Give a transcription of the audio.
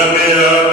Mira, mira.